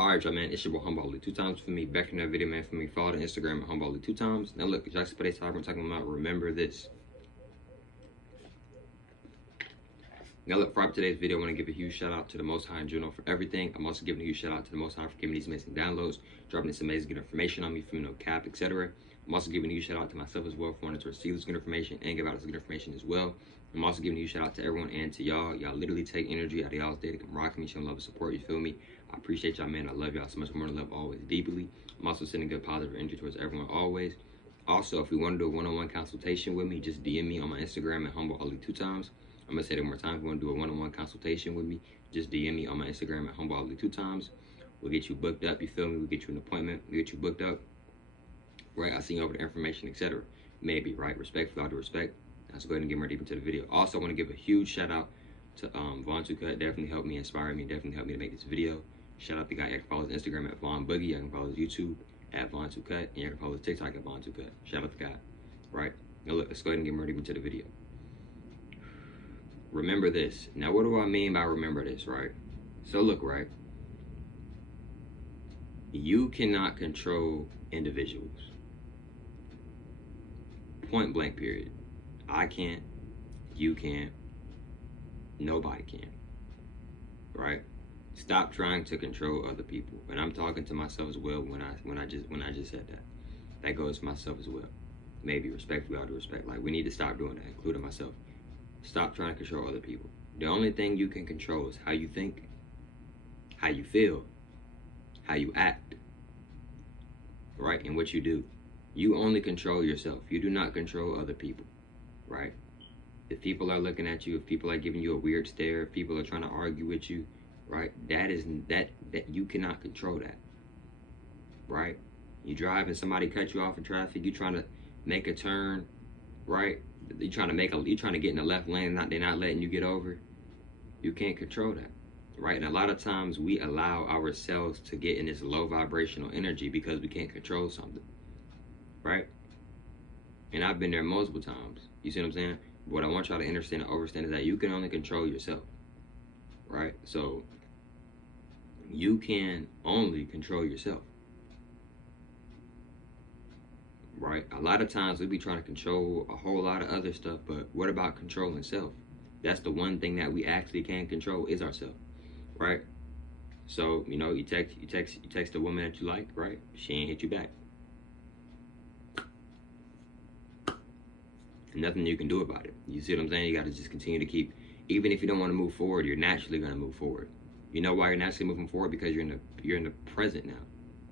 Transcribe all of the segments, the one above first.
Alright, y'all, man, it's your boy Humboldt 2 times for me. Back in that video, man, for me. Follow the Instagram at Humboldt 2 times. Now, look, Jackson Space Time, we're talking about Remember This. Now, look, for today's video, I want to give a huge shout out to the Most High in general for everything. I'm also giving a huge shout out to the Most High for giving these amazing downloads, dropping this amazing good information on me from no cap, etc. I'm also giving a huge shout out to myself as well for wanting to receive this good information and give out this good information as well. I'm also giving a huge shout out to everyone and to y'all. Y'all literally take energy out of y'all's day to come rock me, show love and support. You feel me? I appreciate y'all, man. I love y'all so much. More to love always deeply. I'm also sending good positive energy towards everyone always. Also, if you want to do a one-on-one consultation with me, just DM me on my Instagram at Humboldt2times. I'm going to say that one more time. If you want to do a one-on-one consultation with me, just DM me on my Instagram at Humboldt2times. We'll get you booked up. You feel me? We'll get you an appointment. We'll get you booked up. Right? I'll send you over the information, etc. Maybe, right? Respectfully, all due respect. Let's go ahead and get more deep into the video. Also, I want to give a huge shout out to Vaughn Tucut. Definitely helped me, inspire me, definitely helped me to make this video. Shout out to the guy. You can follow his Instagram at Vaughn Boogie. You can follow his YouTube at Vaughn Tucut. And you can follow his TikTok at Vaughn Tucut. Shout out to the guy. Right? Now look, let's go ahead and get more deep into the video. Remember this. Now, what do I mean by remember this, right? So look, right? You cannot control individuals. Point blank, period. I can't, you can't, nobody can, right? Stop trying to control other people. And I'm talking to myself as well when I just said that. That goes for myself as well. Maybe respectfully, all due respect. Like, we need to stop doing that, including myself. Stop trying to control other people. The only thing you can control is how you think, how you feel, how you act, right? And what you do. You only control yourself. You do not control other people. Right? If people are looking at you, if people are giving you a weird stare, if people are trying to argue with you, right? That you cannot control that. Right? You drive and somebody cuts you off in traffic, you trying to make a turn, right? You're trying to get in the left lane, they're not letting you get over. You can't control that. Right? And a lot of times we allow ourselves to get in this low vibrational energy because we can't control something. Right? And I've been there multiple times. You see what I'm saying? What I want y'all to understand and overstand is that you can only control yourself. Right? So, you can only control yourself. Right? A lot of times we be trying to control a whole lot of other stuff, but what about controlling self? That's the one thing that we actually can control is ourselves. Right? So, you know, you text a woman that you like, right? She ain't hit you back. Nothing you can do about it. You see what I'm saying? You got to just continue to keep, even if you don't want to move forward, you're naturally going to move forward. You know why you're naturally moving forward? Because you're in the present now.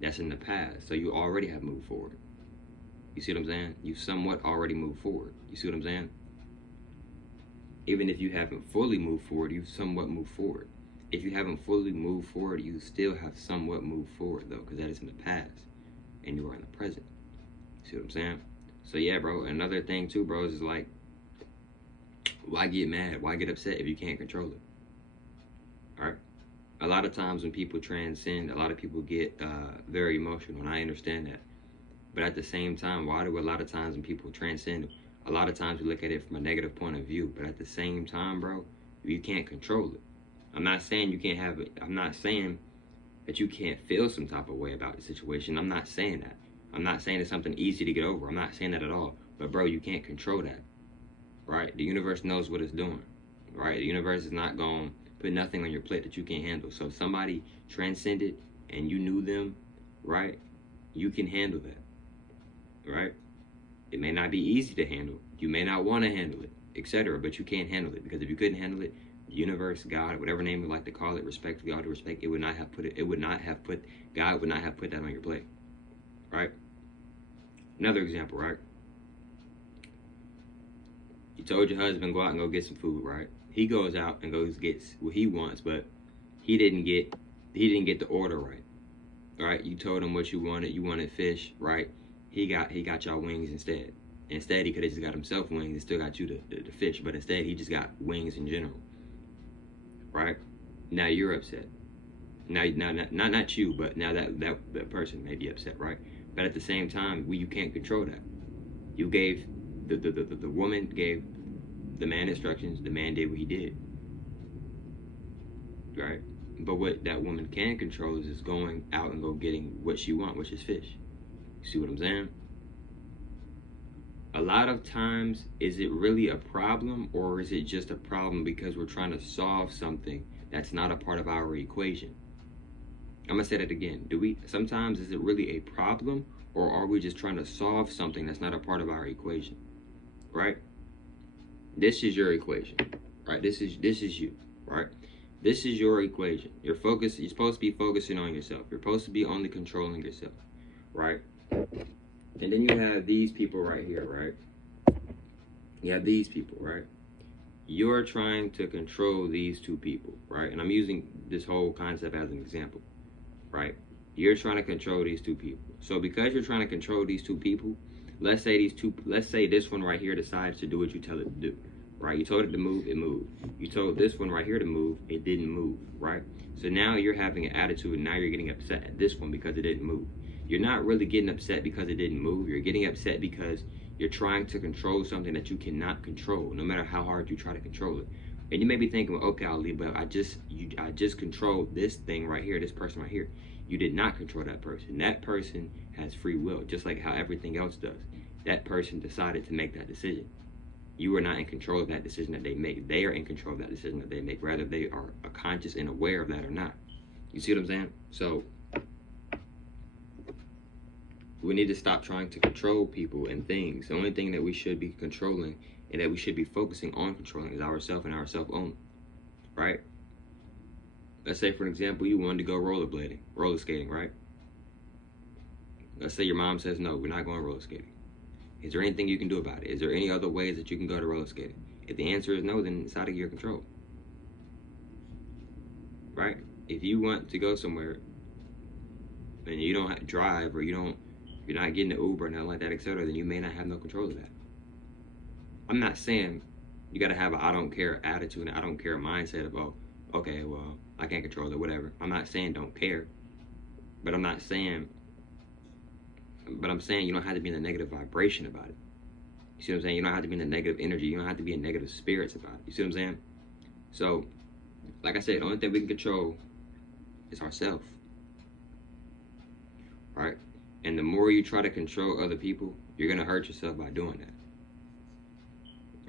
That's in the past. So you already have moved forward. You see what I'm saying? You somewhat already moved forward. You see what I'm saying? Even if you haven't fully moved forward, you've somewhat moved forward. If you haven't fully moved forward, you still have somewhat moved forward though, because that is in the past and you are in the present. See what I'm saying? So yeah, bro, another thing too, bros, is like, why get mad? Why get upset if you can't control it? Alright? A lot of times when people transcend, a lot of people get very emotional, and I understand that. But at the same time, why do a lot of times when people transcend, a lot of times we look at it from a negative point of view, but at the same time, bro, you can't control it. I'm not saying you can't have it. I'm not saying that you can't feel some type of way about the situation. I'm not saying that. I'm not saying it's something easy to get over. I'm not saying that at all. But, bro, you can't control that. Right? The universe knows what it's doing. Right? The universe is not going to put nothing on your plate that you can't handle. So if somebody transcended and you knew them, right, you can handle that. Right? It may not be easy to handle. You may not want to handle it, etc. But you can't handle it. Because if you couldn't handle it, the universe, God, whatever name you like to call it, respectfully, all due respect, God would not have put that on your plate. Right? Another example, right? You told your husband go out and go get some food, right? He goes out and gets what he wants, but he didn't get the order right. Right? You told him what you wanted. You wanted fish, right? He got y'all wings instead. Instead, he could have just got himself wings and still got you the fish, but instead he just got wings in general. Right? Now you're upset. Now not you, but now that person may be upset, right? But at the same time, you can't control that. You gave the woman gave the man instructions. The man did what he did. Right? But what that woman can control is going out and go getting what she wants, which is fish. You see what I'm saying? A lot of times, is it really a problem, or is it just a problem because we're trying to solve something that's not a part of our equation? I'm gonna say that again. Sometimes is it really a problem, or are we just trying to solve something that's not a part of our equation? Right? This is your equation. Right? This is you. Right? This is your equation. You're supposed to be focusing on yourself. You're supposed to be only controlling yourself. Right? And then you have these people right here, right? You have these people, right? You're trying to control these two people, right? And I'm using this whole concept as an example, right? You're trying to control these two people. So because you're trying to control these two people, let's say this one right here decides to do what you tell it to do, right? You told it to move, it moved. You told this one right here to move, it didn't move, right? So now you're having an attitude, and now you're getting upset at this one because it didn't move. You're not really getting upset because it didn't move. You're getting upset because you're trying to control something that you cannot control, no matter how hard you try to control it. And you may be thinking, well, okay, Ali, but I just controlled this thing right here, this person right here. You did not control that person. That person has free will, just like how everything else does. That person decided to make that decision. You are not in control of that decision that they make. They are in control of that decision that they make, whether they are conscious and aware of that or not. You see what I'm saying? So we need to stop trying to control people and things. The only thing that we should be controlling and that we should be focusing on controlling is ourselves and ourselves only, right? Let's say, for an example, you wanted to go roller skating, right? Let's say your mom says, no, we're not going roller skating. Is there anything you can do about it? Is there any other ways that you can go to roller skating? If the answer is no, then it's out of your control, right? If you want to go somewhere and you don't drive, or you're not getting an Uber or nothing like that, etc., then you may not have no control of that. I'm not saying you got to have an I don't care attitude and I don't care mindset of, oh, okay, well, I can't control it, whatever. I'm not saying don't care, but I'm saying you don't have to be in a negative vibration about it. You see what I'm saying? You don't have to be in a negative energy. You don't have to be in negative spirits about it. You see what I'm saying? So, like I said, the only thing we can control is ourselves, right? And the more you try to control other people, you're going to hurt yourself by doing that.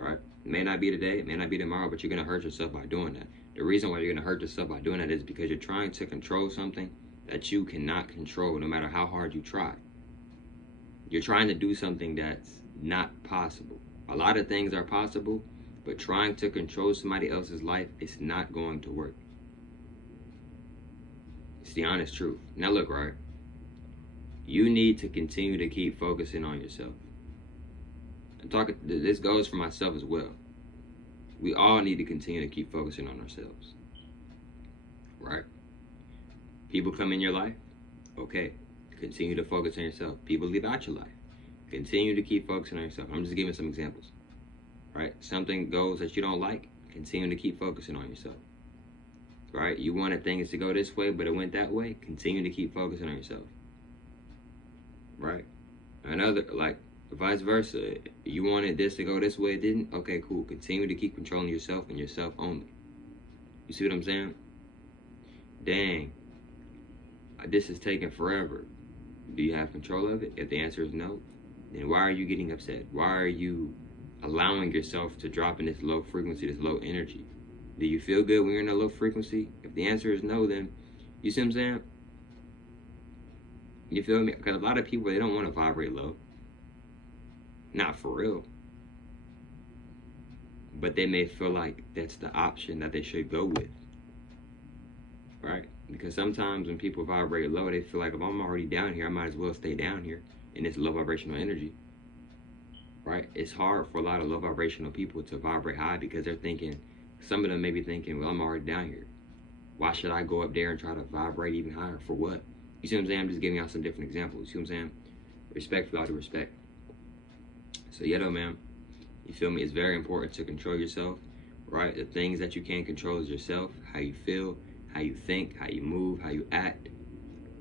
All right? It may not be today, it may not be tomorrow, but you're going to hurt yourself by doing that. The reason why you're going to hurt yourself by doing that is because you're trying to control something that you cannot control no matter how hard you try. You're trying to do something that's not possible. A lot of things are possible, but trying to control somebody else's life is not going to work. It's the honest truth. Now look, right? You need to continue to keep focusing on yourself. This goes for myself as well. We all need to continue to keep focusing on ourselves. Right? People come in your life. Okay. Continue to focus on yourself. People leave out your life. Continue to keep focusing on yourself. I'm just giving some examples. Right? Something goes that you don't like. Continue to keep focusing on yourself. Right? You wanted things to go this way, but it went that way. Continue to keep focusing on yourself. Right? Another, like, vice versa. You wanted this to go this way, it didn't? Okay, cool. Continue to keep controlling yourself and yourself only. You see what I'm saying? Dang. This is taking forever. Do you have control of it? If the answer is no, then why are you getting upset? Why are you allowing yourself to drop in this low frequency, this low energy? Do you feel good when you're in a low frequency? If the answer is no, then, you see what I'm saying? You feel me? Because a lot of people, they don't want to vibrate low. Not for real. But they may feel like that's the option that they should go with. Right? Because sometimes when people vibrate low, they feel like, if I'm already down here, I might as well stay down here in this low vibrational energy. Right? It's hard for a lot of low vibrational people to vibrate high because they're thinking, some of them may be thinking, well, I'm already down here. Why should I go up there and try to vibrate even higher? For what? You see what I'm saying? I'm just giving out some different examples. You see what I'm saying? Respect for all the respect. So yeah, though, man. You feel me? It's very important to control yourself, right? The things that you can't control is yourself, how you feel, how you think, how you move, how you act,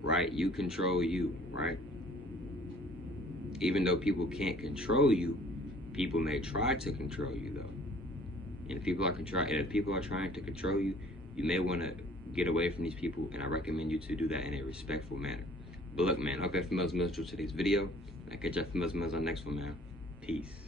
right? You control you, right? Even though people can't control you, people may try to control you, though. And if people are trying to control you, you may want to get away from these people, and I recommend you to do that in a respectful manner. But look, man, I hope you have fun today's video. I catch you for on the next one, man. Peace.